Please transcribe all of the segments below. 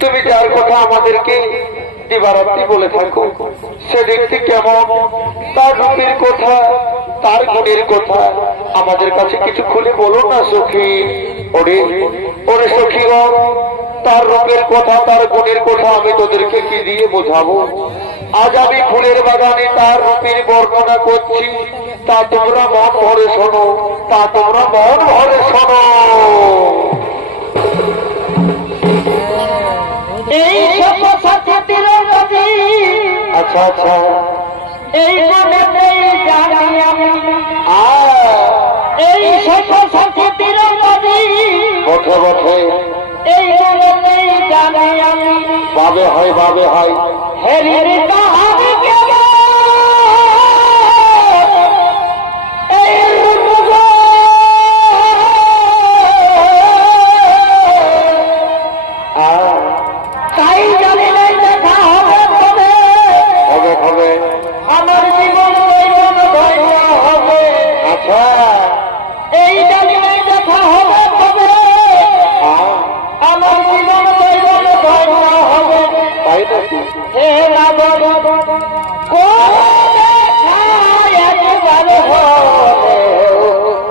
তুমি যার কথা আমাদেরকে দিবারাত্রি বলে থাকো সে দেখতে কেমন, তার রূপের কথা, তার গুণের কথা আমাদের কাছে কিছু খুলে বলো না সখী। ওরে ওরে সখী, তার রূপের কথা, তার গুণের কথা আমি তোদেরকে কি দিয়ে বোঝাবো? আজ আমি ফুলের বাগানে তার রূপের বর্ণনা করছি, তা তোমরা মন ভরে শোনো, তা তোমরা মন ভরে শোনো। আচ্ছা আচ্ছা, এই জানি আমি, এই বঠে বঠে এই জানি আমি, বাবে হয় বাবে হয় হেরি কাহানি তাই জানি নাই দেখা হবে হবে হবে আমার জীবন ধন্য হবে। আচ্ছা, এই জানি নাই দেখা হবে হবে আমার জীবন ধন্য হবে। তাই নাকি? হে নাগর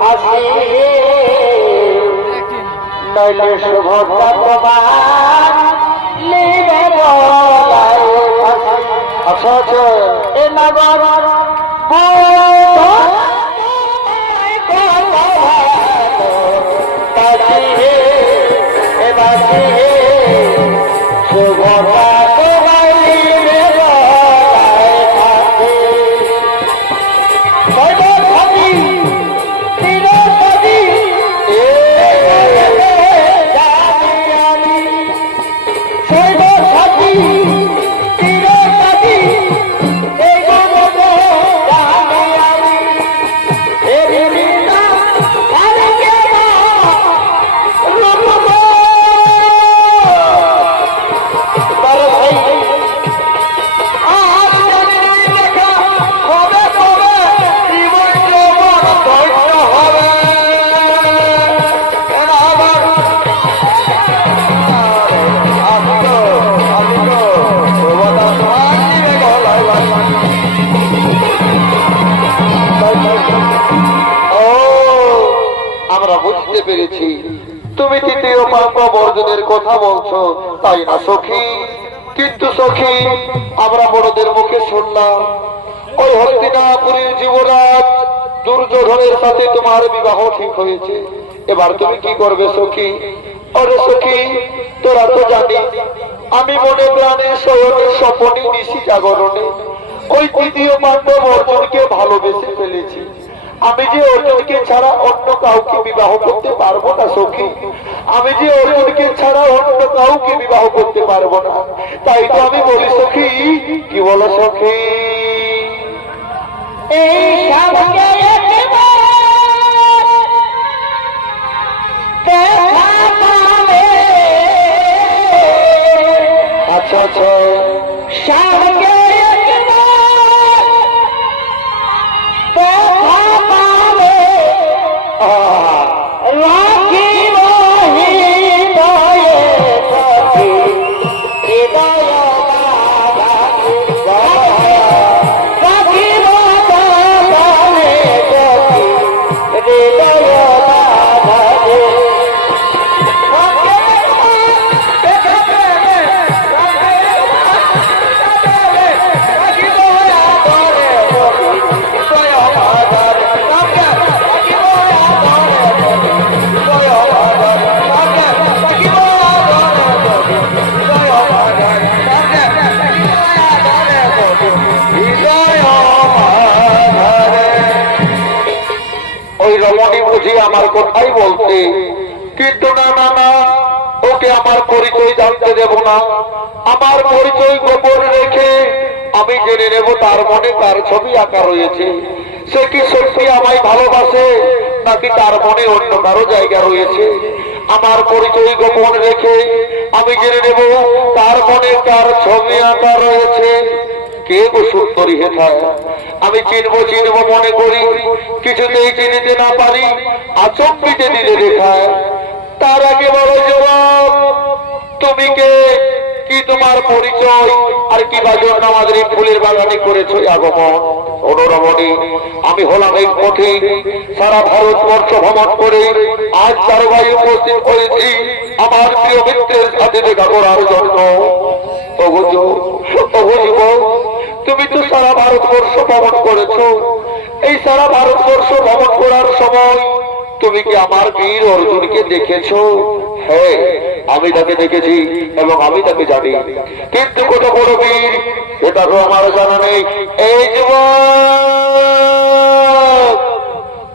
আসি নইলে শুভতা তোমার লিবে বলাই। আচ্ছা আচ্ছা, এ নাগর শুভতা বুঝতে পেরেছি তুমি তৃতীয় পাপ বর্জনের কথা বলছো, তাই না সখী? কিন্তু সখী, আমরা বড়দের মুখে শুনলাম ওই হস্তিনাপুরের যুবরাজ দুর্যোধনের সাথে তোমার বিবাহ ঠিক হয়েছে। এবার তুমি কি করবে সখী? ওরে সখী, তোরা তো জানি আমি মনে প্রাণে শয়নে স্বপনে নিশি জাগরণে ওই তৃতীয় পাণ্ডব অর্জুনকে ভালোবেসে ফেলেছি। আমি যে অর্জুনকে ছাড়া অন্য কাউকে বিবাহ করতে পারবো না সখী, আমি যে অর্জুনকে ছাড়া অন্য কাউকে বিবাহ করতে পারবো না। তাই তো আমি বলি সখী, কি বলো সখী? এই সবকে একবার দেখা পাবে, আচ্ছা আচ্ছা, সবকে একবার দেখা পাবে, রাখিব হৃদয়ে সখী, হৃদয় রাখিব দাদারে সখী, হৃদয় বাঁধাবে। ওই রমণী বুঝি আমার কথাই বলতে, কিন্তু না না না, ওকে আমার পরিচয় জানতে দেব না। আমার পরিচয় গোপন রেখে আমি জেনে নেব তার মনে কার ছবি আঁকা রয়েছে। সে কি সত্যি আমায় ভালোবাসে, নাকি তার মনে অন্য কারো জায়গা রয়েছে। আমার পরিচয় গোপন রেখে আমি জেনে নেব তার মনে কার ছবি আঁকা রয়েছে। কে গো সুন্দরী হেথায় আমি চিনবো চিনবো মনে করি, কিছুতেই চিনিতে না পারি, আচম্বিতে দিলে দেখায়। তার আগে বলো জবাব, তুমি কে, কি তোমার পরিচয়, আর কি বা জন্য আমাদের এই ফুলের বাগানে করেছো আগমন? অনুরমণী, আমি হলাম এই পথে সারা ভারতবর্ষ ভ্রমণ করে আজ তার ভাই উপস্থিত হয়েছি আমার প্রিয় মিত্রের সাথে দেখা করার জন্য। তুমি তো সারা ভারতবর্ষ ভ্রমণ করেছো, এই সারা ভারতবর্ষ ভ্রমণ করার সময় তুমি কি আমার বীর অর্জুনকে দেখেছো? হ্যাঁ, আমি তাকে দেখেছি এবং আমি তাকে জানি, কিন্তু কত বড় বীর এটা তো আমার জানা নেই। এই যুবক,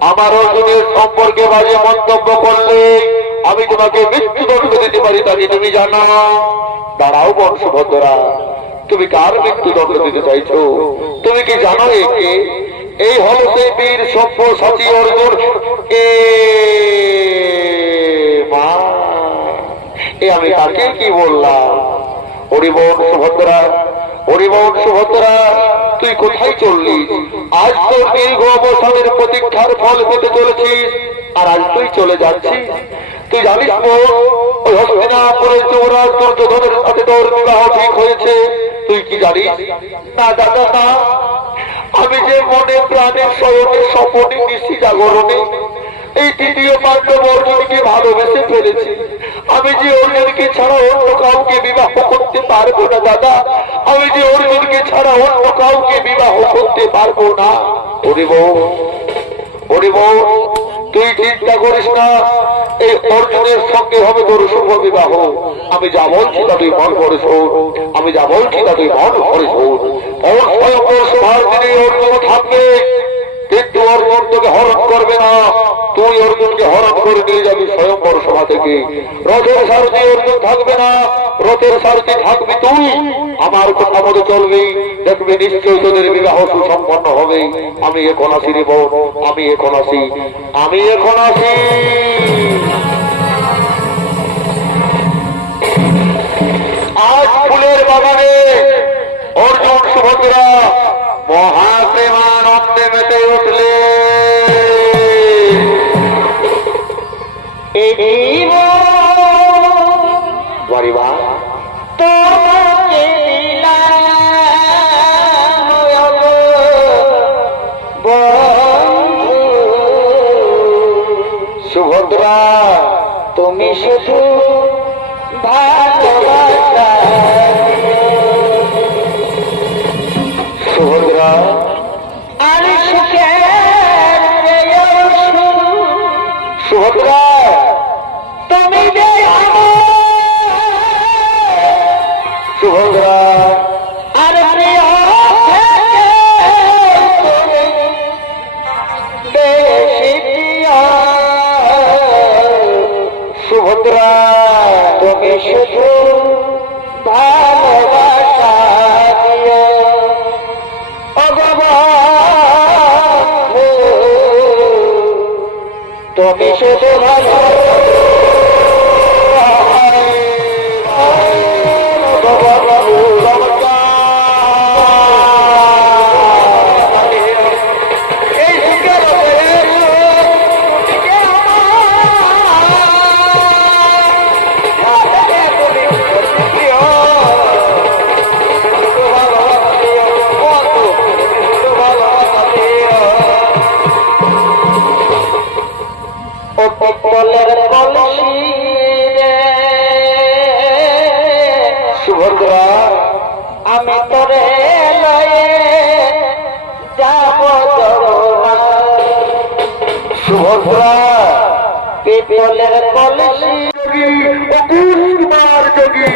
আমার অর্জুনের সম্পর্কে বাজে মন্তব্য করলে আমি তোমাকে মৃত্যুদণ্ড দিতে পারি, তাকে তুমি জানো? দাঁড়াও বংশভদ্রা, তুমি কার মৃত্যুদণ্ড দিতে চাইছো? তুমি কি জানো একে? এই হল সেই বীর সব্যসাচী অর্জুন। মা, আমি তাকে কি বললাম? হরিবংশ সুভদ্রা, হরিবংশ সুভদ্রা, তুই কোথায় চললি? আজ তোর দীর্ঘ অবসানের প্রতীক্ষার ফল পেতে চলেছিস, আর আজ তুই চলে যাচ্ছিস। তুই জানিস ওই হস্তিনাপুরের যুবরাজ দুর্যোধনের সাথে তোর বিবাহ ঠিক হয়েছে? তুই কি জানিস? না দাদা না, আমি যে মনে প্রাণে শয়নে স্বপনে নিশি জাগরণে এই তৃতীয় পাণ্ডব অর্জুনকে ভালোবেসে ফেলেছি। আমি যে অর্জুনকে ছাড়া অন্য কাউকে বিবাহ করতে পারবো না দাদা, আমি যে অর্জুনকে ছাড়া অন্য কাউকে বিবাহ করতে পারবো না। তুই চিন্তা করিস না, এই অর্জুনের সঙ্গে হবে তোর শুভ বিবাহ। আমি যা বলছি তা তুই মন করে শোন, আমি যা বলছি তা তুই মন করে শোন। সভার দিনে অর্জুন থাকবে, কিন্তু অর্জুন তোকে হরণ করবে না, তুই অর্জুনকে হরণ করে নিয়ে যাবি স্বয়ংবর সভা থেকে। রথের সারথি অর্জুন থাকবে না, রথের সারথি থাকবি তুই। আমার কথা মতো চলবি, দেখবি নিশ্চয়ই তোদের বিবাহ সুসম্পন্ন হবে। আমি এখন আসি রে বোন, আমি এখন আসি, আমি এখন আসি। আজ ফুলের বাগানে অর্জুন সুভদ্রা মহাপ্রেমানন্দে মেতে উঠলে। বাড়িবা তোমাকে দিলাম বন্ধু, সুভদ্রা, তুমি শুধু ভালোবাসা। সুভদ্রা, আর সুখের সুভদ্রা, তুমি যে আমার শুধু ভালোবাসা দিও ও গো বন্ধু, তুমি শুধু ভালো সুভদ্রা, আমি তোরে লয়ে যাব সুভদ্রা, পিপলের কলসি কুমার যোগী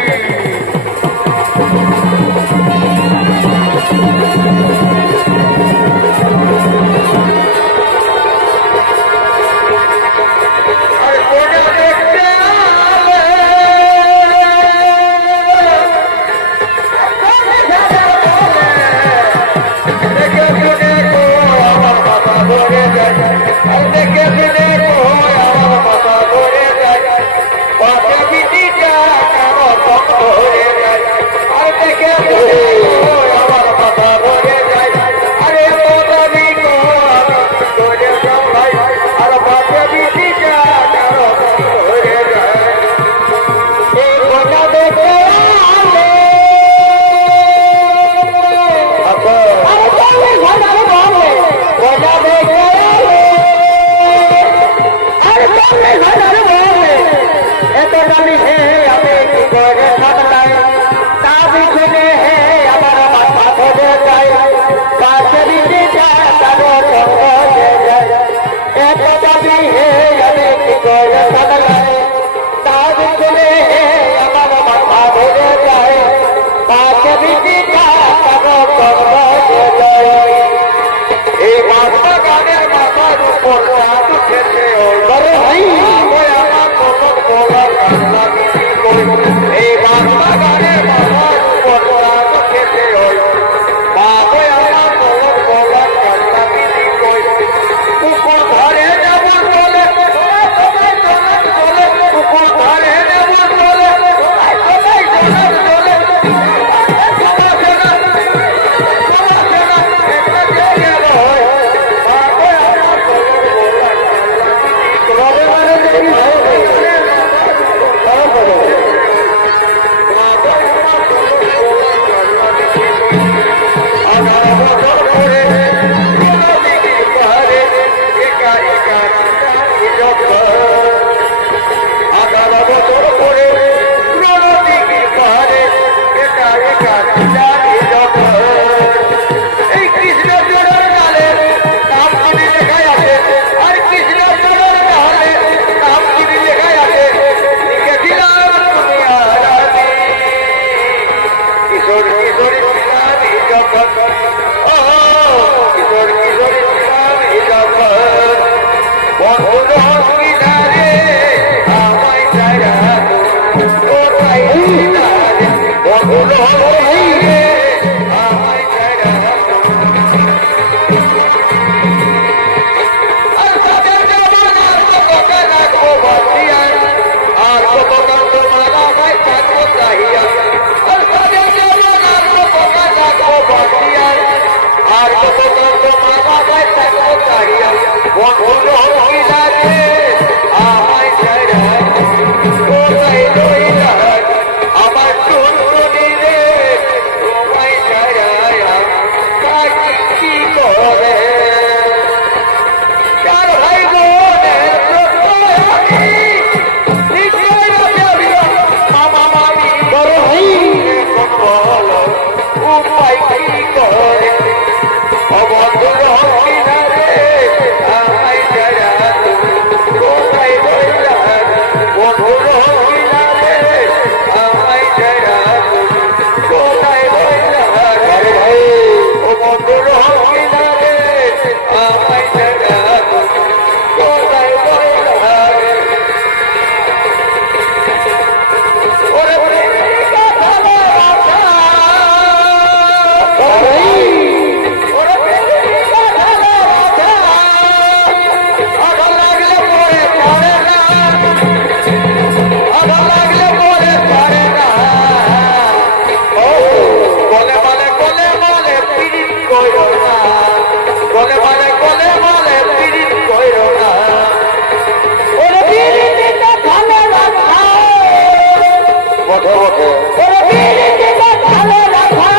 ওরে বিড়িতে ঢালে রাখা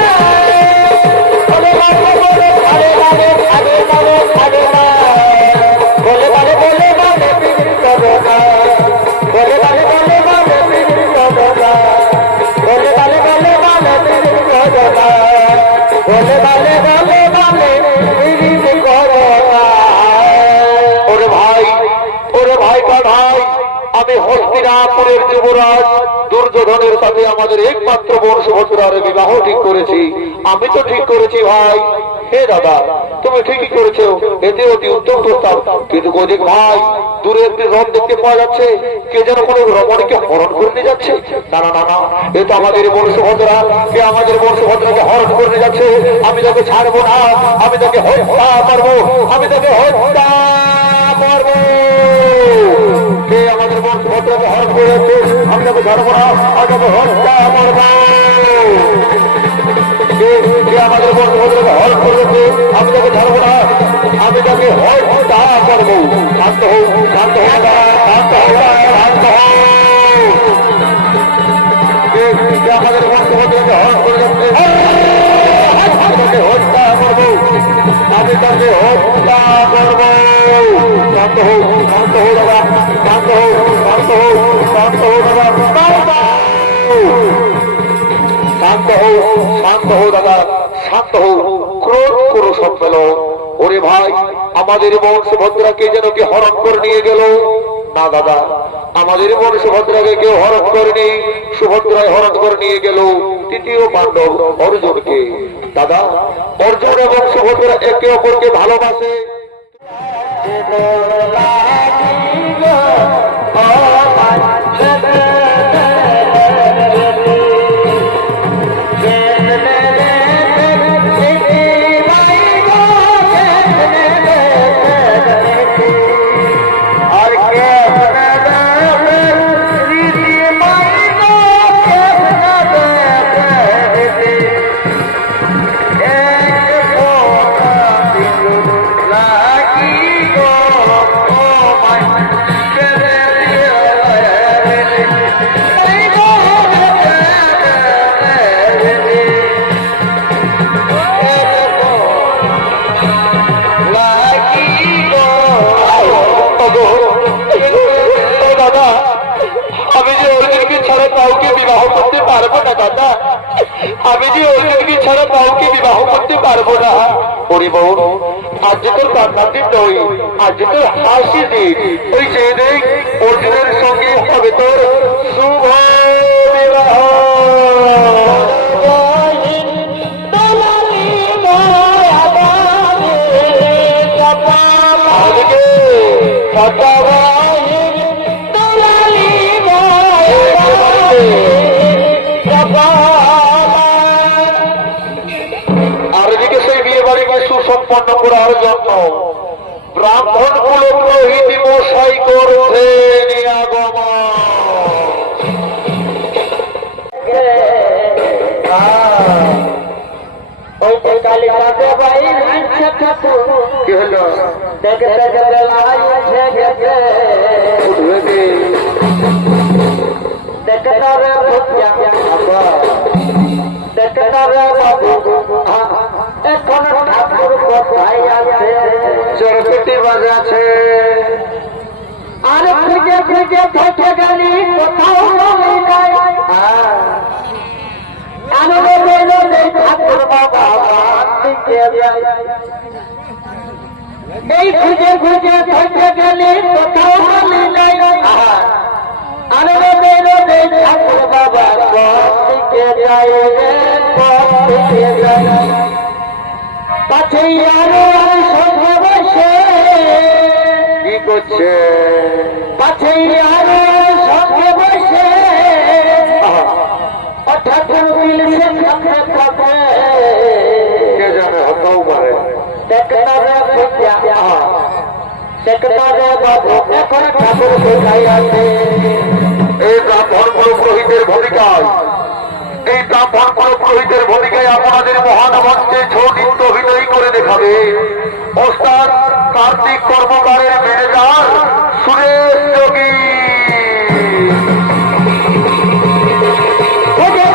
ওরে বাবা বলে ঢালে ঢালে ঢালে ঢালে ঢালে না বলে বলে বলে বলে বিড়ি করো না বলে বলে বলে বলে বিড়ি করো না বলে বলে বলে বলে বিড়ি করো না বলে বলে বলে বলে বিড়ি করো না। ওরে ভাই ভাই আমি হস্তিনাপুরের যুবরাজ দুর্যোধনের সাথে আমাদের একমাত্র বোন সুভদ্রার বিবাহ ঠিক করেছি। আমি তো ঠিক করেছি ভাই। হে দাদা, তুমি ঠিকই করেছো, এতে অতি উত্তম প্রস্তাব। কিন্তু ওদিক ভাই দূরে একটি রথ দেখতে পাওয়া যাচ্ছে, কে যেন কোনো রমণীকে হরণ করে নিয়ে যাচ্ছে। না না না না, এ তো আমাদের বোন সুভদ্রা, কে আমাদের বোন সুভদ্রাকে হরণ করে নিয়ে যাচ্ছে। আমি তাকে ছাড়বো না, আমি তাকে হত্যা করবো, আমি তাকে হত্যা করবো। কে আমাদের বোন সুভদ্রাকে হরণ করে যাচ্ছে, আমি তাকে ধরবো না, আমি তাকে হত্যা করবো। কে আমাদের বোন সুভদ্রাকে হরণ করে যাচ্ছে, আমি তাকে ধরবো না, আমি তাকে হত্যা করবো। শান্ত হোক, শান্ত হোক, শান্ত হোক, শান্ত হোক। কে আমাদের বোন সুভদ্রাকে হরণ করে যাচ্ছে, আমি তাকে হত্যা করবো, আমি তাকে হত্যা করবো। শান্ত হোক, শান্ত হোক দাদা, শান্ত হোক, শান্ত হোক, শান্ত হোক দাদা, শান্ত হোক, শান্ত হোক দাদা, শান্ত হোক, ক্রোধ করো সম্মেলন। ওরে ভাই, আমাদের বোন সুভদ্রাকে যেন কি হরণ করে নিয়ে গেল। না দাদা, আমাদের বোন সুভদ্রাকে কেউ হরণ করেনি, সুভদ্রায় হরণ করে নিয়ে গেল তৃতীয় পাণ্ডব অর্জুনকে। দাদা, অর্জুন এবং সুভদ্রা একে অপরকে ভালোবাসে। আমি যে অর্জুনকে ছাড়া কাউকে বিবাহ করতে পারবো না দাদা, আমি যে অর্জুনকে ছাড়া কাউকে বিবাহ করতে পারবো না। ওরে বোন, আজ তোর কান্নার দিন নয়, আজ তোর হাসি দিন। ওই যে দেখ, অর্জুনের সঙ্গে হবে তোর শুভ বিবাহ। আর এদিকে সেই বিয়ে বাড়িকে সুসম্পন্ন করার জন্য ব্রাহ্মণ কুল পুরোহিত মশাই করছেন আগমন। কি হলো? জড়পেটি বাজাচ্ছে আর খুঁজে খুঁজে থেকে গেলি কোথাও ঠাকুর বাবা এই খুঁজে খুঁজে থেকে গেলি কোথাও বলি নাই ঠাকুর বাবা দিকে যায় পাছে আরো সঙ্গে বসে কি করছে? পাছে আরো সঙ্গে বসে ঠাকুর মিলছে খাতে খাতে কে জানে, হতেও পারে। এখন ঠাকুর কোথায় আছে? এই ব্রাহ্মণ পুরোহিতের ভূমিকায়, এই ব্রাহ্মণ পুরোহিতের ভূমিকায় আপনাদের মহান মঞ্চে ছৌ নৃত্য অভিনয় করে দেখাবে ওস্তাদ কার্তিক কর্মকারের ম্যানেজার সুরেশ যোগী। ওকে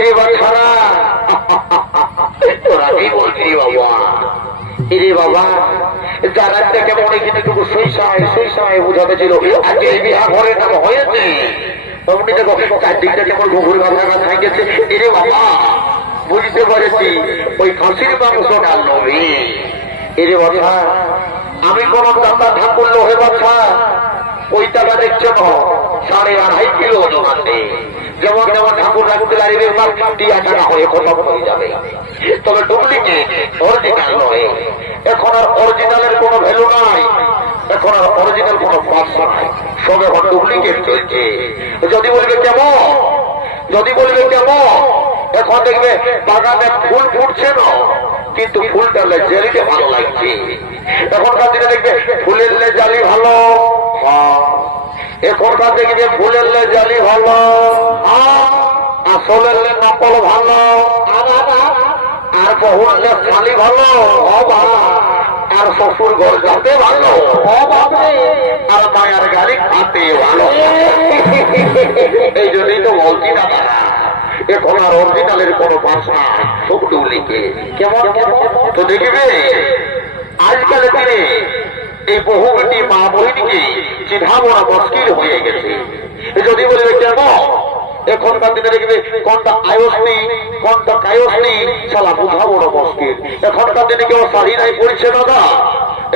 এরে বাছারা তোরা কি বলছি বাবা? এরে বাবা, যারা থেকে মনে কিন্তু সৈসায় বোঝাতে ছিল আজকে এই বিহা ঘরের নাম হয়েছে, তখনই দেখো চারদিকটা যেমন ঘুঘুর ভাবনা গাছ হয়ে গেছে। এরে বাবা, বুঝতে পারেছি ওই খাসির মাংস ডাল নবী। এরে বাছা, আমি কোন দাতা ঠাকুর লোহে বাছা, ওই টাকা দেখছো না 2.5 কিলো ওজন আছে। যেমন যেমন ঠাকুর রাখতে লাগবে টিয়া টাকা হয়ে খতম হয়ে যাবে, তবে ডুপ্লিকেট অরিজিনাল নয়। এখন আর অরিজিনালের কোনো ভ্যালু নাই, এখন আর অরিজিনাল কোনো পার্সা নাই, সব এখন ডুপ্লিকেট চলছে। যদি বলবে কেমন, যদি বলবে কেমন, এখন দেখবে বাগানে ফুল ফুটছে না, কিন্তু ফুলটা লেজালিতে ভালো লাগছে। এখনকার দিনে দেখবে ফুলের লেজালি ভালো, এখনকার দেখবে ফুলের লেজালি ভালো, আসলের নাপল ভালো, আর বহুর শালি ভালো, আর শ্বশুর ঘর যাতে ভালো, আর মায়ের গাড়ি খাতে ভালো। এই জন্যই তো বলছি না তারা, এখন আর অরিজিনালের কোন ভাষা, সব ডুপ্লিকেট। কেমন তো দেখবে আজকালের দিনে এই বহুটি মা বহিনীকে চিঠা বড় মুশকিল হয়ে গেছে। যদি বলবে কেমন, এখনকার দিনে দেখবে কোনটা আয়সনি কোনটা কায়সনি সালা বোঝা বড় মুশকিল। এখনকার দিনে কেউ শাড়ি নাই পড়ছে দাদা,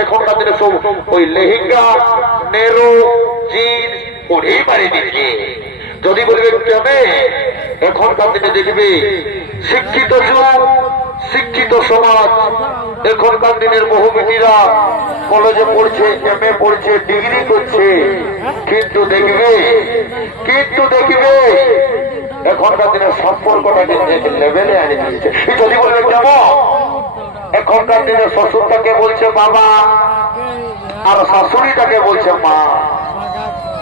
এখনকার দিনে সব ওই লেহেঙ্গা নেরো জিন্স পরেই পারে দিচ্ছে। যদি বলবে কেমন, এখনকার দিনে দেখবে শিক্ষিত যুগ, শিক্ষিত সমাজ, এখনকার দিনের বহু বেটিরা কলেজে পড়ছে, এমএ পড়ছে, ডিগ্রি করছে, কিন্তু দেখবে এখনকার দিনের সম্পর্কটাকে লেভেলে আনে দিচ্ছে। যদি বলবে কেমন, এখনকার দিনের শ্বশুরটাকে বলছে বাবা, আর শাশুড়িটাকে বলছে মা,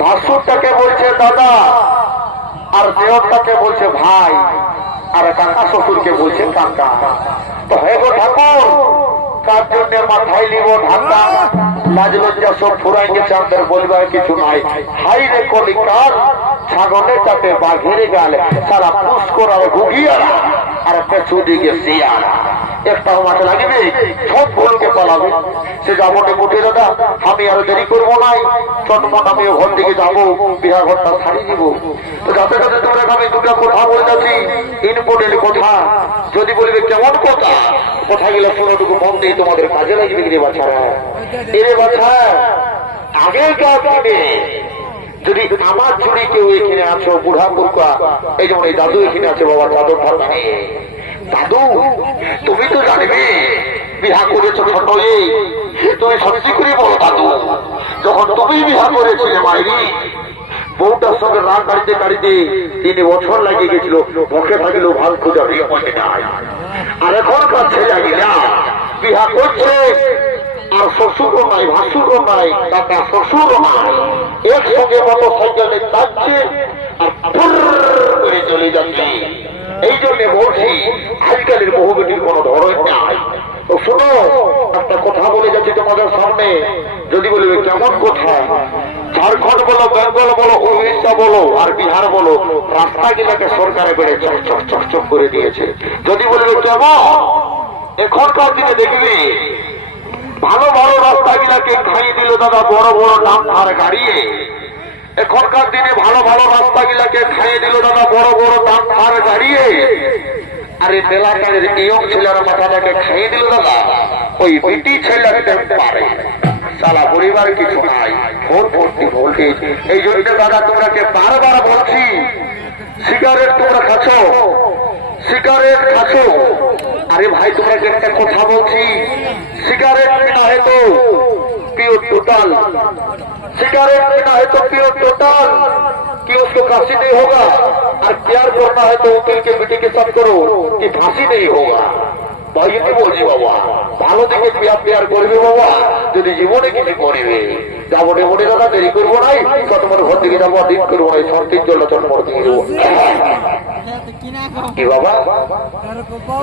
ভাসুরটাকে বলছে দাদা, আর দেওরটাকে বলছে ভাই, আর কাকা শ্বশুরকে বলছে কাকা। তো হে গো ঠাকুর, কার জন্য মাথায় নিব ঢাকা, লাজ লজ্জা সব ফুরাই গেছে, আমাদের বলবার কিছু নাই। হাই রে কলিকাল, ছাগলের চাপে বাঘের গালে, সারা পুষ্কর আর ঘুগিয়ারা, আর পেছু দিকে শিয়ারা। একটা মাছ লাগবে, সব ভুলকে পালাবে। সে যাবো উঠে দাদা, আমি আরো দেরি করবো নাই, চটমট আমি ঘর দিকে যাবো, বিহা ঘরটা ছাড়িয়ে দিব। তো যাতে যাতে তোমরা আমি দুটা কথা বলে যাচ্ছি, ইম্পর্টেন্ট কথা। যদি বলবে কেমন কথা, কথাগুলো শোনোটুকু মন দিয়ে তোমাদের কাজে লাগবে। রে বাছারা, এরে বাছা, আগেকার দিনে যদি আমার চুরি কেউ এখানে আছো, বুড়া বুড়কা, এই যেমন এই দাদু এখানে আছে, বাবা দাদুর ঠান্ডা, দাদু তুমি তো জানবে বিহা করেছো ছোট, তুমি সত্যি করে বলো দাদু, যখন তুমি বিহা করেছিলে মাইরি, বউটার সঙ্গে রাগ গাড়িতে গাড়িতে 3 বছর লাগিয়ে গেছিল, মুখে থাকিল ভাল খুঁজা নাই। আর এখনকার ছেলে বিহা করছে, আর শ্বশুরও নাই, ভাসুরও নাই, কাকা শ্বশুরও নাই, একসঙ্গে মোটর সাইকেলে যাচ্ছে আর করে চলে যাচ্ছে। এই জন্য বলছি আজকালের বহু বেটির কোন ধরন নাই। তো শোনো, একটা কথা বলে যাচ্ছি তোমাদের সামনে। যদি বলবে কেমন কথা, ঝাড়খণ্ড বলো, বেঙ্গল বলো, উড়িষ্যা বলো, আর বিহার বলো, রাস্তাগুলোকে সরকারে বেড়ে চক চক চক করে দিয়েছে। যদি বলবে কেমন, এখনকার দিনে দেখবি ভালো ভালো রাস্তাগুলাকে খাইয়ে দিল দাদা বড় বড় নাম ধার গাড়িয়ে। এখনকার দিনে ভালো ভালো রাস্তাগুলাকে খাইয়ে দিল দাদা বড় বড় দাম ধার গাড়িয়ে। আর এই এলাকার ইয়ং ছেলের মাথাটাকে খাইয়ে দিল দাদা ওই বিটি ছেলেকে পারে। সালা পরিবার কিছু নাই, ভোট ভর্তি ভোল্টেজ। এই জন্য দাদা তোমাকে বারবার বলছি, সিগারেট তোমরা খাচ্ছ, সিগারেট খাচ্ছ। আরে ভাই তোমাকে একটা কথা বলছি, सिगरेट पीना है तो पियो टोटल, सिगरेट पीना है तो पियो टोटल, कि उसको फांसी नहीं होगा। और प्यार करना है तो उकिल के बेटे के साथ करो कि फांसी नहीं होगा। भाई बोलছি বাবা, ভালো দেখে প্যার করবে বাবা, যদি জীবনে কিছু করবে। যাবো মনে দাদা, দেরি করবো নাই, তোমার ঘর দিকে যাবো, দিন করবো নাই, সন্তির জন্য চটমট দিয়ে দেবো। কি বাবা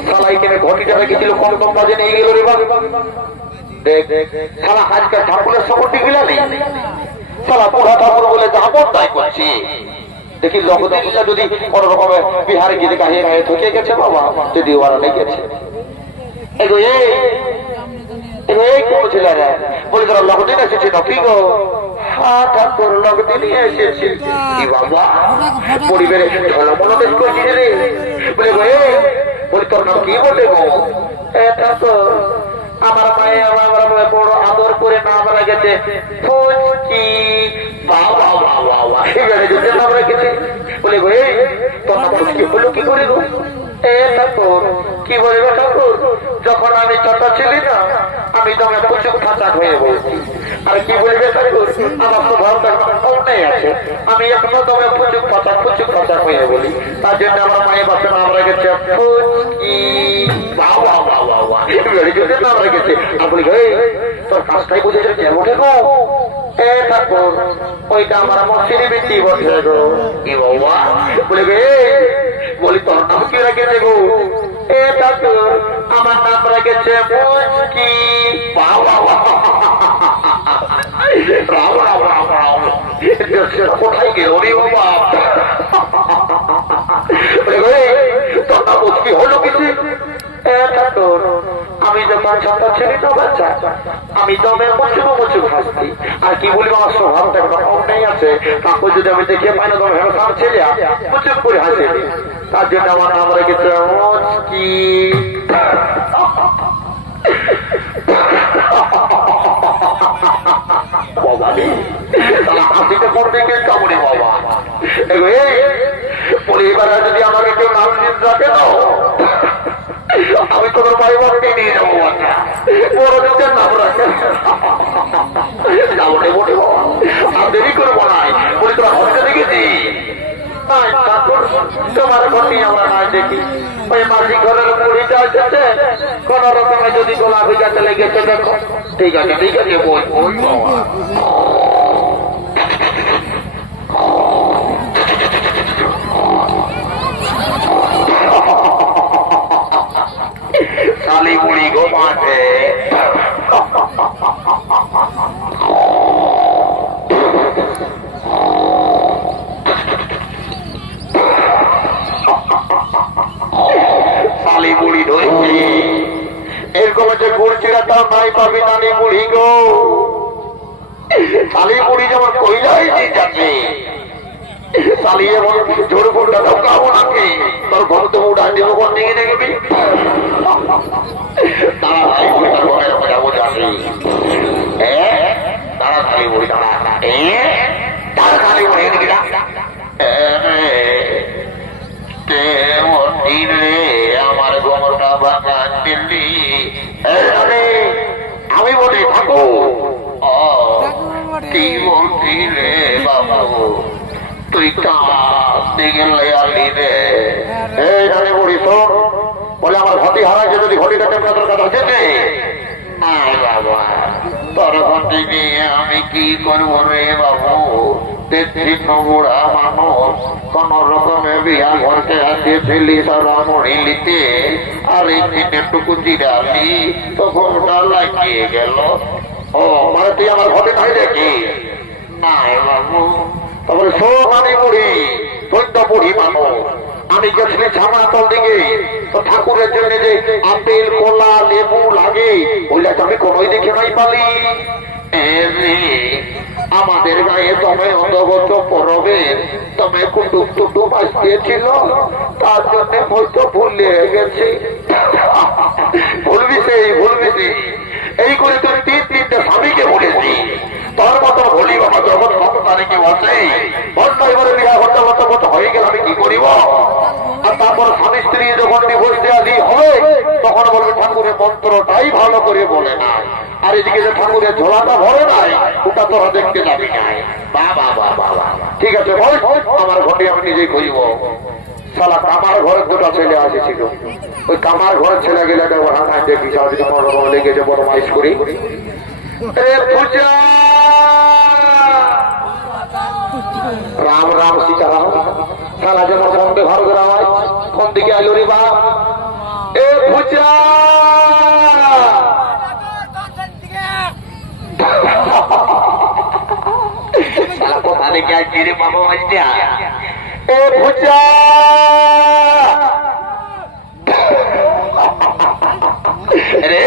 সালাই কেনে ঘটিটা রেখেছিল, কম কম বাজে নিয়ে গেল রে বাবা। দেখ সালা আজকাল ঠাকুরের সপটি গিলা নেই, সালা বুড়া ঠাকুর বলে যাবো তাই করছি। দেখি লোকদিনটা যদি কোন রকমে বিহারে গিয়ে গায়ে গায়ে ঠকে গেছে বাবা, যদি ওরা লেগেছে এগো এই কোন ছেলেরা বলে তোরা লগদিন এসেছে নাকি গো? হ্যাঁ ঠাকুর লগদিনই এসেছি। কি বাবা পরিবারে ঝলমল বেশ করছিস রে? বলে গো বলি তোর নাম কি বলে গো? ঠাকুর আমার মায়ে আমার বড় আদর করে নাম রেখেছে ফুচকি। বাবা বাবা বাবা এবারে যদি নাম রেখেছে বলে গো তোর নাম ফুচকি হলো কি করে গো? ঠাকুর কি বলবে ঠাকুর, যখন আমি ছোট ছিলি না আমি দমে প্রচুর ফাঁচাক হয়ে বলছি। আর কি বলবে ঠাকুর, আমার তো ভাব নেই আছে, আমি এখনো দমে প্রচুর ফাঁচাক হয়ে বলি। তার জন্য আমার মায়ের বাসে নাম রেখেছে ফুচকি। বাবা বাবা বাবা এবারে যদি নাম রেখেছে আর বলি তোর কাজটাই বুঝেছে কে বটে গো? ঠাকুর ওইটা আমার মশিরি বেশি বটে গো। কি বাবা বলে বলি তোর নাম কি রেখেছে গো? ঠাকুর আমার নাম রেখেছে মুচকি। কোথায় গেল রে বাবা? তোর নাম মুচকি হলো কিছু? ঠাকুর আমি যখন ছোট ছিলি না বাচ্চা আমি দমে মুচুক হাসতি। আর কি বলি আমার স্বভাবটা এরকম নেই আছে, কাকু যদি আমি দেখে পাই না দমে হেমসাম ছেলে মুচুক করে হাসে। তার জন্য আমার নাম রেখেছে মুচকি। বাবা রে হাসিটা করবে কে কামড়ে বাবা? পরিবার যদি আমাকে কেউ নাম রাখে না আমি তোর ভাই বোনকে নিয়ে যাবো। বড়দের নাম রাখে যাবো রে বটে বাবা, আর দেরি করবো না। বলি তোরা হতে দেখেছি তোমার ঘর নিয়ে আমরা না দেখি ওই মাসি ঘরের পরিচা এসেছে কোন রকমে যদি গোলাপি গাছে লেগেছে দেখো। ঠিক আছে বই শালি বুড়ি গো মাঠে শালি বুড়ি ধরছি এরকম হচ্ছে গুড় চিরাটাও নাই পাবি নানি বুড়ি গো। শালি বুড়ি যেমন কইলাই যাচ্ছে শালি এমন জোর গুড়টা ঢোকাবো নাকি তোর ঘর তো উড়া দেবো কোন দিকে দেখবি? তাড়াতাড়ি বুড়িটার ঘরে যাবো যাচ্ছি। তাড়াতাড়ি বুড়ি তাড়াতাড়ি বুড়ি এদিকে আমার গোমরটা ভাঙা দিল্লি। আমি বলি থাকো কি বলছি রে বাবু, তুই কাঁদতে গেলে আলি রে। এই বলি শোন, বলে আমার ঘটি হারাইছে, যদি ঘটিটা কেমন তোর কাছে যেতে না বাবা তোর ঘটি নিয়ে আমি কি করবো রে বাবু? বুড়া মানুষ কোন রকমে বিয়া ঘরকে হাতে ফেলি সারা মরিলিতে আর এই টুকু জিরালি তো ঘুমটা লাগিয়ে গেল। ও মানে তুই আমার ঘটে নাই দেখি না বাবু? তারপরে শোন আমি বুড়ি তুই তো বুড়ি মানুষ, আমি গেছিলি ছামাতল দিকে তো ঠাকুরের জন্য যে আপেল কলা লেবু লাগে ওইটা তো আমি কোনোই দেখে নাই পালি। আমাদের গায়ে তুমি অন্তর্গত পরবে তুমি কুটুক টুটুক আসিয়েছিল, তার জন্য হয়তো ভুলে গেছি। ভুলবি এই করে তুমি তিনটা স্বামীকে বলেছি তোর মতন ভুলি বাবা জগৎ কত তারিখে বসে বন্ধ এবারে বিঘা ঘন্টা হয়ে গেল আমি কি করিব? আর তারপর স্বামী স্ত্রী যখন ডিভোর্স দেওয়া দিয়ে হবে তখন বলবে ঠাকুরের মন্ত্রটাই ভালো করে বলে না, আর এদিকে যে ঠাকুরের ঝোলাটা ভরে নাই ওটা তোরা দেখতে যাবি না। বাবা ঠিক আছে বল, আমার ঘরে আমি নিজেই খুঁজব। সালা কামার ঘরের দুটা ছেলে আসেছিল, ওই কামার ঘরের ছেলে গেলে দেখি সারাদিন লেগেছে বদমাইশ করি। রাম রাম সীতারাম সালা যেমন বন্ধে ভারতের আওয়াজ কোন দিকে আইলো রে বাপ? এ পূজা কোথা থেকে আসছি রে বাবা? এ ভুজা রে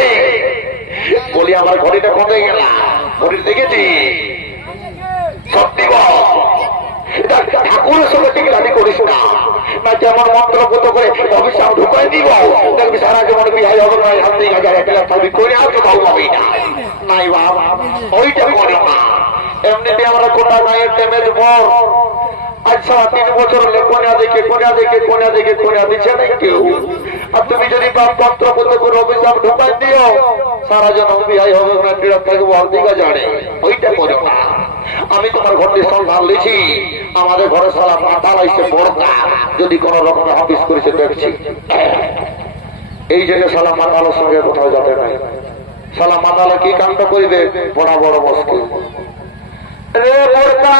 বলি আমার ঘড়িটা কোথায় গেল? ঘড়ি দেখেছি সত্যি বল, ঠাকুরের সঙ্গে টিকলামি করিস না, না যেমন মন্ত্রপুত করে অভিশাপ ঢুকাই দিব, দেখবি সারা জীবন বিহাই হবে না, হাতে গাজার একটা ছবি করে আর তো ভালো হবেই না। নাই বাবা, ওইটা করি না। এমনিতে আমরা কোটা গায়ের ড্যামেজ বর আচ্ছা 3 বছর হলে কোনা দেখে দিচ্ছে না কেউ। আর তুমি যদি পত্রপুত করে অভিশাপ ঢুকাই দিও, সারা জীবন বিহাই হবে না, বিরাট থাকবো দিঘা জানে, ওইটা করো না। আমি তোমার ঘরটি সন্ধান লিছি, আমাদের ঘরে সালা মাতাল আইসে বড়কা, যদি কোন রকম হাফিস করেছে দেখছি। এই জন্য সালা মাতালের সঙ্গে কোথাও যাবে না। সালা মাতালে কি কাণ্ড করিবে বড় মুশকিল রে বড়কা।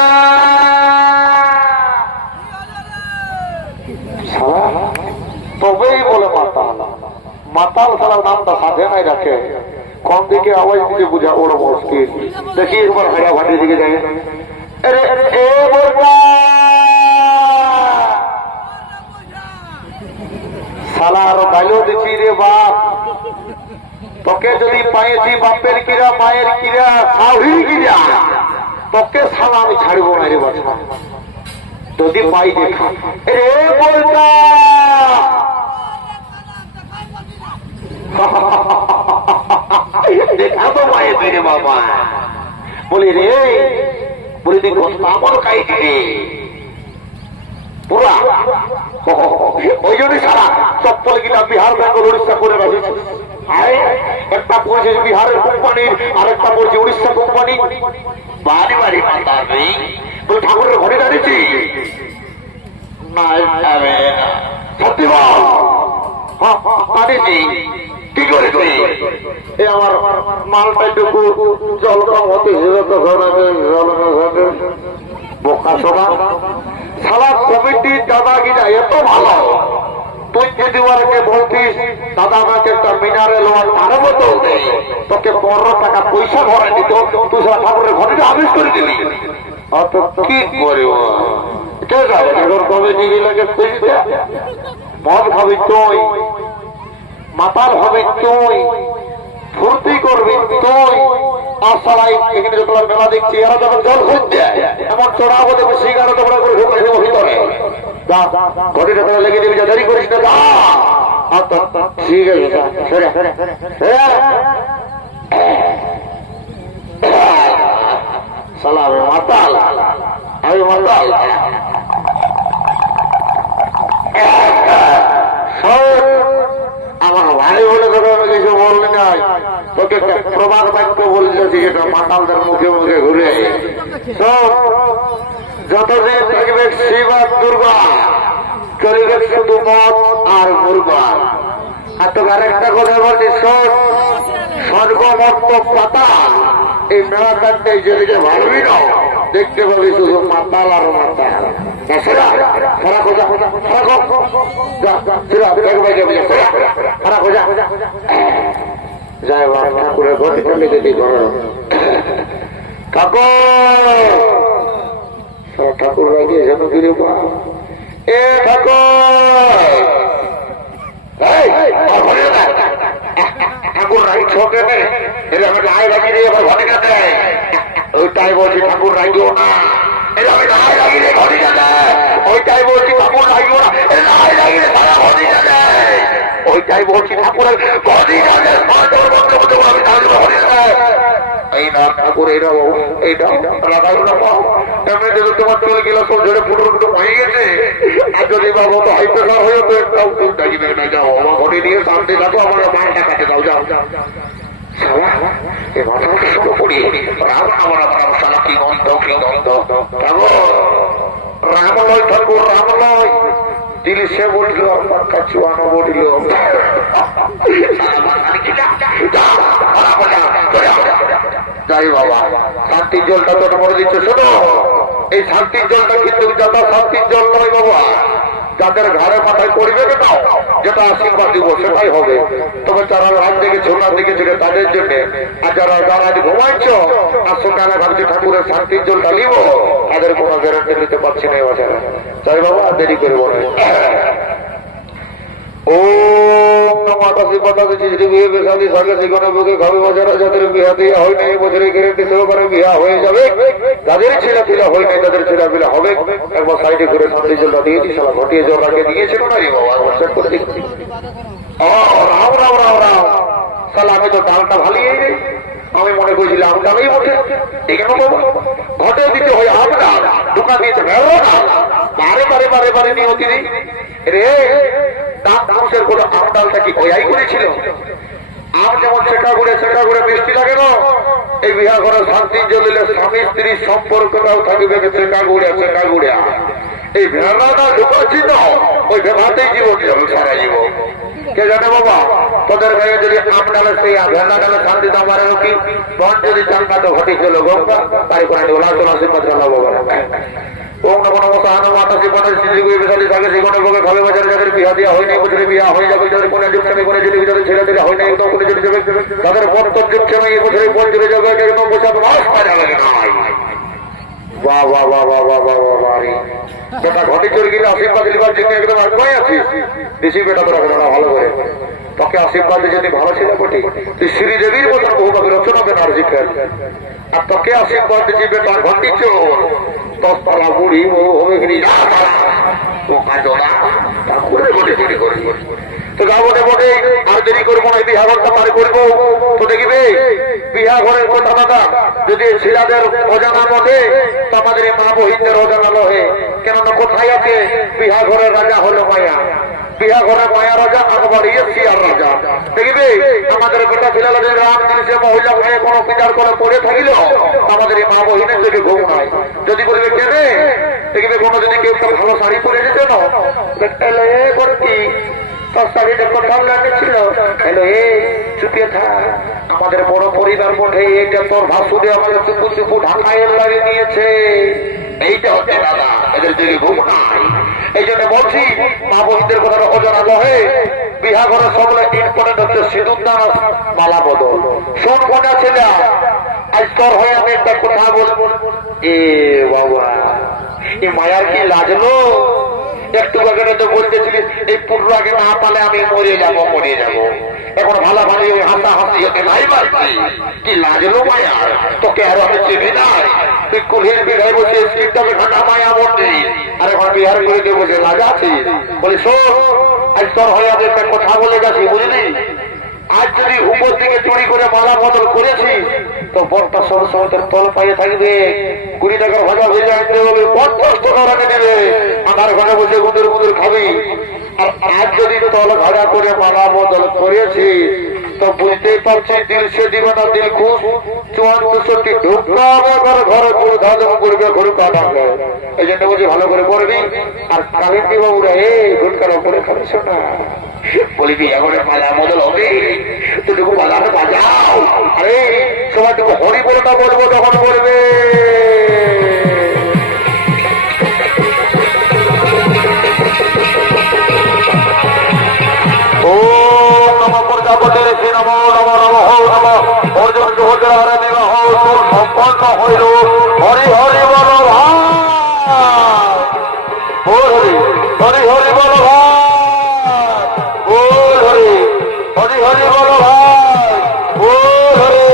তবেই বলে মাতাল সারা নামটা সাধে নাই রাখে, কোন দিকে আওয়াজ দিকে বুঝা বড় মুশকিল। দেখি একবার হাড়া ভাটির দিকে যাই। শালা আরো গাইলেও দেখি রে বাপ, তোকে যদি পাইছি বাপের কিরা মায়ের কিরা শাহির কিরা, তোকে শালা আমি ছাড়বো না রে বাছা, যদি পাই দেখা। রে বলটা দেখা তো মায়ের রে বাবা, বলি রে বলি তুই আমার খাইছি রে পুরা, ওই জন্যই সারা চপ্পল কিনা বিহার বেঙ্গল উড়িষ্যা করে রাখিস। একটা পড়ছে বিহারের কোম্পানির, আর একটা পড়ছে উড়িষ্যা কোম্পানি। বাড়ি বাড়ি বলে ঠাকুরের ঘরে দাঁড়িয়েছি না, সত্যি বল দাঁড়িয়েছি কি করেছি? এই আমার মালটা টুকু জল কম হতে বোকা শোনা সালা কমিটির দাদাগিরা এত ভালো, তুই যদি ওকে বলতিস দাদা আমাকে একটা মিনারেল ওয়াটার বোতল দে, তোকে 15 টাকা পয়সা ভরে দিত, তুই সারা ঠাকুরের ঘরেটা আবিষ করে দিবি। অত কি করে কে যাবে এখন কমিটি গুলোকে খুঁজতে? মদ খাবি তুই, মাতাল হবি তুই, ফুর্তি করবি তুই, আর সবাই এখানে যত মেলা দেখছি এরা যখন জল খুঁজছে এমন চড়াবো দেখবো সিগারেট তোমরা করে ঢুকে দেবো ভিতরে, ঘটিটা তোরা লেগে দিবি, যা দেরি করিস না। ঠিক আছে সালা আমি মাতাল, আমার ভাই বলে তোকে আমি কিছু বললি নাই, তোকে প্রমাণ বাক্য বলতেছি যেটা মাতালদের মুখে মুখে ঘুরে। যতদিন থাকবে শিব আর দুর্গা, চলবে শুধু মদ আর মুরগা। আর তোকে আরেকটা কথা বলছি, স্বর্গমত্ত পাতা এই মেলা কাটতে যেদিকে ভাববি না, দেখতে পাবি শুধু মাতাল আর মাতাল। যাই ঠাকুরের ঘরে চলে যেতে ঠাকুর লাগিয়ে যেন ফিরে এ ঠাকুর রাই ছোটে এটা আমি গায়ে রাখি দিয়ে এবার ঘরে কাটে, ওইটাই বলছি ঠাকুর রাখিও না, এটা আমি গায়ে রাখি দিয়ে ঘরে কাটে, ওইটাই বলছি ঠাকুর রাখিও না, গায়ে রাখি দিয়ে সারা ঘরে কাটে, ওইটাই বলছি ঠাকুরের ঘরে কাটে, আমি তাহলে ঘরে কাটে। এই না ঠাকুর এইটা এমনি দেখো তোমার চলে গেল সব ঝরে ফুটো হয়ে গেছে, আর যদি বাবু তো হাই প্রেশার হয়ে তো একটাও তুমি ডাকিবে না, যাও আমার ঘরে নিয়ে শান্তি থাকো, আমার মালটা কাটে দাও, যাও যাও রাম নয় ঠাকুর রাম নয়, দিলি সে বলল আমার কাছে বলিল যাই বাবা, শান্তির জলটা তো মরে দিচ্ছে। শোনো, এই শান্তির জলটা কিন্তু যত শান্তির জল নয় বাবা, যাদের ঘরে মাথায় করবে না যেটা আশীর্বাদ দিব সেটাই হবে। তবে যারা রাত থেকে ঝোলার দিকে ছিল তাদের জন্য, আর যারা আজ ঘুমাচ্ছ আর সকালে ভাবছি ঠাকুরের শান্তির জল ঢালিব, তাদের কোনো গ্যারান্টি নিতে পারছি না বাচ্চারা। তাই বাবা দেরি করে বলে ওম নমঃ আকাশে বাতাসে চিঠি বিয়ে বেশাদি সার্গে সেখানে বুকে ঘরে বাজারা যাদের বিয়া দেওয়া হয় নাই বছরে গ্যারেন্টি সহকারে বিয়া হয়ে যাবে, যাদের ছেলে পিলা হয় নাই তাদের ছেলে পিলা হবে। একবার সাইডে করে শান্তি জলটা দিয়েছি, সালা ঘটিয়ে জল আগে দিয়েছিল না রে বাবা, হোয়াটসঅ্যাপ করে দেখছি। রাম রাম রাম রাম, সালা আমি তো ডালটা ভালিয়ে নেই, আমি মনে করছিলাম আম ডালেই বটে। দেখে না বাবা, ঘটে দিতে হয় আম ডাল, ঢুকা দিয়েছে ভেড়ো ডাল, বারে বারে বারে বারে নিয়তি নেই রে। দাঁত মানুষের কোনো আম ডালটা কি ওয়াই করেছিল? আম যেমন ছেঁকা ঘুরে মিষ্টি লাগে না, এই বিহা ঘরে শান্তি জ্বলিলে স্বামী স্ত্রীর সম্পর্কটাও থাকবে ছেঁকা গুড়িয়া। এই ভেড়াটা ঢুকাচ্ছি না, ওই ভেড়াতেই জীবন যাবে সারা জীবন। কে জানে বাবা, তোদের গায়ে যদি আম ডালে সেই ভেড়া ডালে শান্তি দাম মারে কি তখন যদি চাঙ্গা তো ঘটি চলো গঙ্গা তাই করে ওলা চলা সিম্পাত গেল বাবা। ওম নমঃ নমঃ মাতাজি পদের সিদ্ধি গুয়ে বিশালী থাকে সেখানে ভোগে খাবে বাজারে যাদের বিয়া দেওয়া হয় নাই বছরে বিয়া হয়ে যাবে, যাদের কোনে দিচ্ছে কোনে যদি যাদের ছেলে দিলে হয় নাই তো কোনে যদি যাবে, তাদের বর্তব দিচ্ছে না এই বছরে পঞ্চমে যাবে একদম পোশাক মাস পাওয়া যাবে না। বাহ বাহ বাহ বাহ বাহ বাহ বাহ বাহ, যেটা ঘটে চলে গেলে আশীর্বাদ লিবার জন্য একদম আগ্রহী আছিস। বেশি বেটা তো রাখবে না ভালো করে, তোকে আশীর্বাদে যদি ভালো ছিল বটে তুই শ্রীদেবীর মতন বহুভাবে রচনা বেনার জিজ্ঞাস, আর তোকে আশীর্বাদ দিচ্ছি বেটা ঘটি চোর তলা বুড়ি ও হবে তো গা বটে বটে আর দেরি করবো না, বিহা ঘরটা পার করবো তো দেখবে বিহা ঘরের কথা দাদা যদি ছেলেদের অজানা বটে তো আমাদের মা বহিনদের অজানা লহে। কেননা কোথায় আছে বিহা ঘরের রাজা হলো মায়া, বিহা ঘরে মায়া রাজা আকবর সিয়ার রাজা। দেখবে আমাদের বেটা ছেলেদের রাম জিনিসের মহিলা হয়ে কোনো বিচার করে পড়ে থাকিল আমাদের এই মা বহিনের থেকে ঘুম নাই। যদি বলবে কেনে দেখবে কোনো যদি কেউ একটা ভালো শাড়ি পরে যেত না কি তোর শাড়িটা কোথাও লাগেছিল, হ্যালো এ চুপিয়ে থাক, আমাদের বড় পরিবার বটে, এইটা তোর ভাসুদে আমাদের চুপু চুপু ঢাকায় লাগিয়ে নিয়েছে, এইটা হচ্ছে দাদা এদের দিকে ঘুম নাই। এই জন্য বলছি মা বহিনদের কথাটা অজানা লহে। বিহা ঘরে সবলে ইম্পর্টেন্ট হচ্ছে সিঁদুর দান মালা বদল। শোন বোনা ছেলে আজ তোর হয়ে আমি একটা কথা বলবো, এ বাবা এ মায়ার কি লাগলো, একটু আগে তো বলতেছিলিস এই পুরো আগে না পালে আমি মরে যাব। এখন ভালো ভালো ওই হাসা হাসি হতে নাই পারছি, কি লাগলো মায়ার, তোকে আরো আমি চেনে নাই, তুই কুলের বিঘায় বসে স্ক্রিপ্টে ঘাটা মায়া বলতে আর এখন বিহার করে দিয়ে বসে লাগা আছিস। বলি শোন আজ তোর হয়ে আমি একটা কথা বলে গেছি বুঝলি, আজ যদি উপর থেকে চুরি করে মালা বদল করেছি তো বরটা সবসময় তোর তল পাইয়ে থাকবে, 20 টাকার ভাজা ভেজে আনতে হবে, 50 টাকা রাখে দেবে, আমার ঘরে বসে গুঁদুর খাবি। আর আজ যদি তল ভাজা করে মালা বদল করেছি তো বুঝতেই পারছি দিল সে দিবে না দিল খুশ 54 ঢুকতে হবে ঘরে পুরো ধাদম করবে ঘুরে পাঠাবে। এই জন্য বলছি ভালো করে করবি। আর কালিন্দী বাবুরা এই ঘুরকার করে খাবে শোনা বলবি এখন মালা বদল হবে তুটুকু বাজারে বাজাও, আরে সবাই তুমি হরি বলটা বলবো তখন বলবে। ও নম প্রজাপতি ঋষি নম নম নম হো নম অর্জুন সুভদ্রা বিবাহ সম্পন্ন হইল, হরি হরি বল ভাই, হরি হরি বল ভাই, বল হরি হরি হরি বল ভাই, বল হরি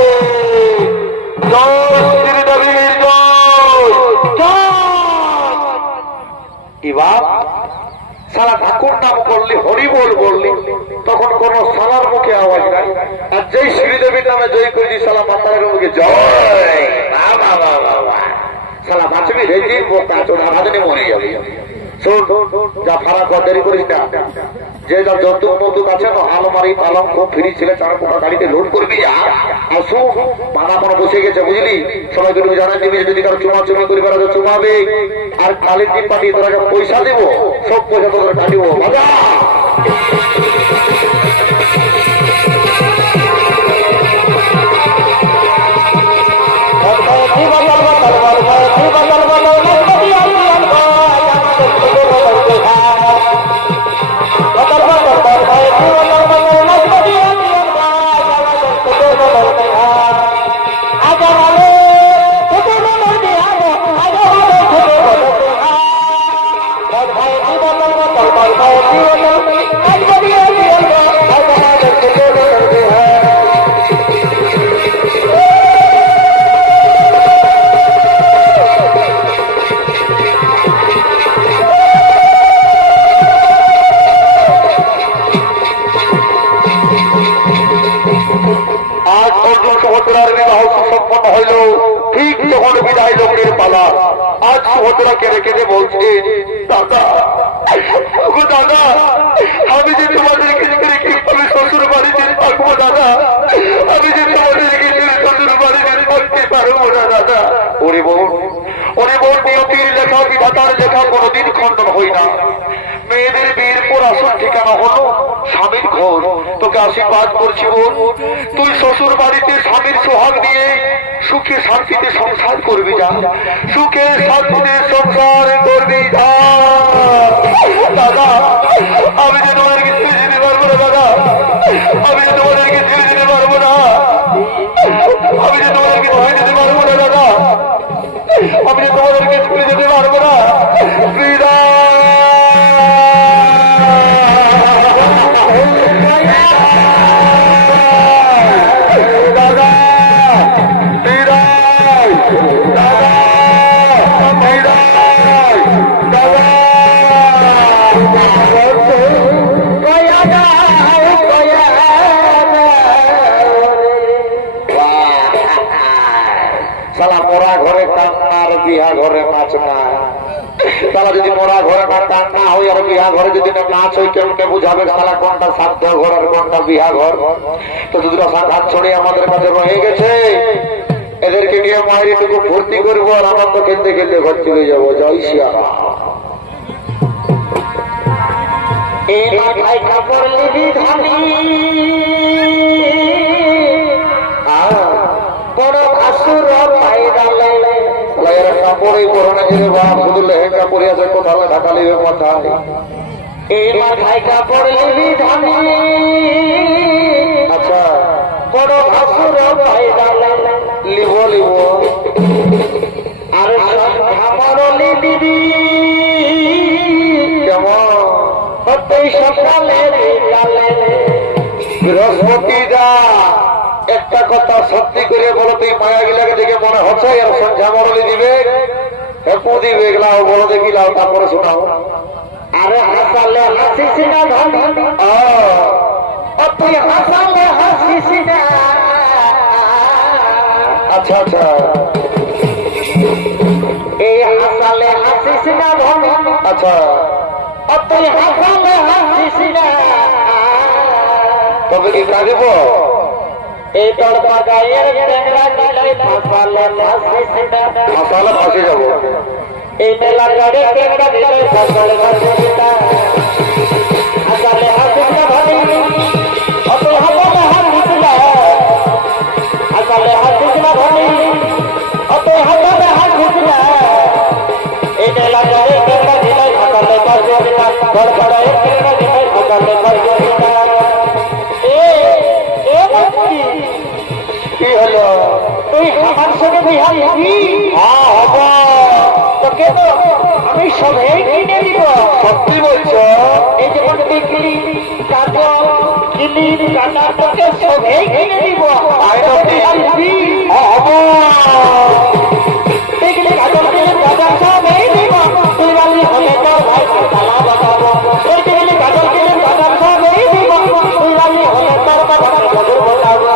জয় শ্রীদেবীর জয়। এবার সারা ঠাকুর নাম করলি হরি বল বললি তখন কোন সালার মুখে আওয়াজ নাই, আর যেই শ্রীদেবীর নামে জয় করেছি সালা মাতারের মুখে জয়, সালা বাঁচবি রেজি বোকা চোরা ভাজনে মরে যাবে। শোন যা ফারা কর দেরি করিস না, যে যা যৌতুক মৌতুক আছে না আলমারি পালং খুব ফ্রি ছেলে 4 গাড়িতে লোড করবি। আর শোন বানা কোনো বসে গেছে বুঝলি, সবাই কিন্তু জানাই দিবি যদি কারো চুমা চুমি করিবার আছে চুমাবে, আর কালের দিন পাঠিয়ে তোরা পয়সা দেবো সব পয়সা তোদের কাটিব বাজা। সুভদ্রার বিবাহ সুসম্পন্ন হইল, ঠিক তখন বিদায় লগ্নের পালা। আজ সুভদ্রা কেঁদে কেঁদে বলছে, দাদা ওগো দাদা, আমি যে তোমাদেরকে কিভাবে শ্বশুর বাড়িতে থাকবো দাদা, আমি যে তোমাদেরকে শ্বশুর বাড়িতে থাকতে পারবো না দাদা। ওরে বোন, ওরে বোন, নিয়তির লেখা বিধাতার লেখা কোনোদিন খণ্ডন হয় না। মেয়েদের বিয়ের পর আসল ঠিকানা হলো স্বামীর ঘর। তোকে আশীর্বাদ করছি বোন, তুই শ্বশুর বাড়িতে স্বামীর সোহাগ দিয়ে সুখে শান্তিতে সংসার করবি যা, সুখে শান্তিতে সংসার করবি যা। দাদা আমি যে তোমাদেরকে ছেড়ে দিতে পারবো না দাদা, আমি যে তোমাদেরকে ছেড়ে দিতে পারবো না, আমি যে তোমাদেরকে ছেড়ে দিতে পারবো না দাদা, আমি যে তোমাদেরকে ছেড়ে দিতে পারবো না। সালা মোরা ঘরে কান্নার বিহা ঘরে নাচ না। সালা যদি মোরা ঘরে না কান্না হয় আর বিহা ঘরে যদি না নাচ হয়, কেমনে বুঝাবে সালা কোনটা সাধ্য ঘর আর কোনটা বিহা ঘর? তো দুটো সাক্ষাৎ ছড়ে আমাদের কাছে রয়ে গেছে, এদেরকে নিয়ে মায়ের টুকু ভর্তি করবো আর আনন্দ খেলতে খেলতে ঘর চলে যাবো। জয় শ্রীরাম। এই মাথায় কাপড় লিবি ধানি, বড় আসুর কাপড়ই পরে না গেলে বাপ শুধু লেহেঙ্গা পরে আছে, কোথাও ঢাকা লিবে মাথায়। এই মাথায় কাপড় লিবি ধানি, আচ্ছা বড় আসুর লিব লিব আর খাবারলি দিবি কেমন সকালে বৃহস্পতি যা। একটা কথা সত্যি করে বলো, তুই মায়া গিলাকে দেখে মনে হচ্ছে আর সন্ধ্যা মরলি দিবে, হেপু দিবে, এগুলাও বলো দেখি, লাও তারপরে শোনাও। আরে হাসালে হাসিস না ধনী, তুই হাসালে হাসিস না। আচ্ছা আচ্ছা, এই হাসালে হাসিস না ধনী, আচ্ছা তুই হাসালে হাসিস না। তবে কি কাঁদিব? এই তোর বাগায়ের টেংরা গিলাই ফাঁসালে হাসিস না, ফাঁসালে ফাঁসে যাবো। এই মেলা গাড়ি টেংরা গিলাই ফাঁসালে হাসিস না, হাসালে হাসিস না ভাই, তুই হাসালে হাসিস না, হাসালে হাসিস না ভাই, তুই হাসালে হাসিস না। এই মেলা গাড়ি টেংরা গিলাই ফাঁসালে হাসিস না, বড় বড় টেংরা গিলাই ফাঁসালে হাসিস না। কি হলো? তুই আমার সঙ্গে বিহা দিবি? হ্যাঁ হব। তোকে তো আমি সবাই কিনে দিব। সত্যি বলছো? এই যেমন বিক্রি কাজল কিলিপ কাটা তোকে সবাই কিনে দিব। দিবি? হব। বিক্রি কাজল কিলিপ কাটা সবাই দিব। তুই বালি হলে তো ভাই তালা বাজাবো। ওই বিক্রি কাজল কিলিপ কাটা সবাই দিব। তুই বালি হলে তোর বাবা গজর বসাবো।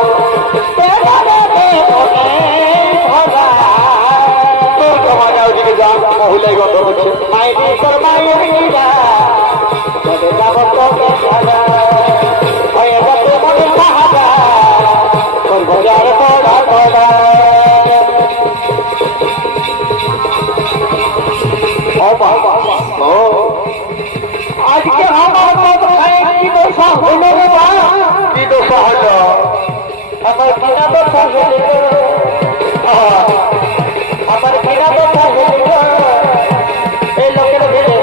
মহিলাই গত হচ্ছে মায়ের তোর মায়ের হয়ে যাবে মনে সাহায্য করব যার পড়া পড়া। আজকে আমার কি দশা হইল বাবা? কি দশা হইল? আমার কিনা দশা হইল, আমার কিনা দশা হইল। এই লোকের ভেবে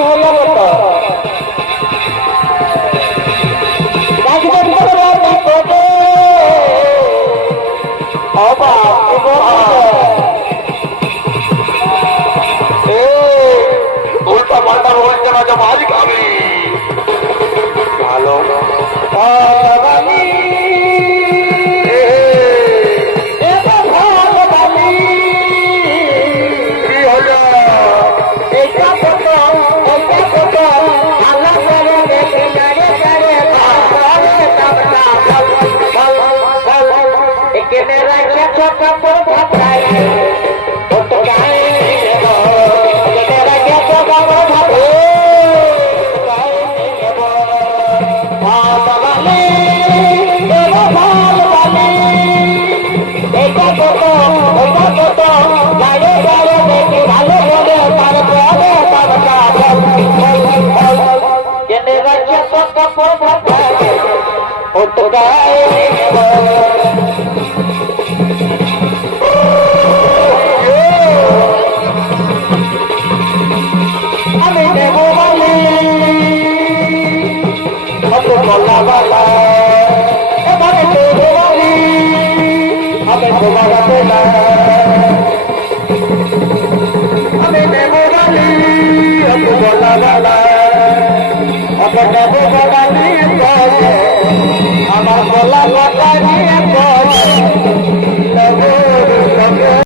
হলো তো উল্টা পাল্টা বলছে না যে মালিক আমি ভালো কি হলো আমি দেব বলি অত বলা বলা এবারে দেব বলি আমি তোমার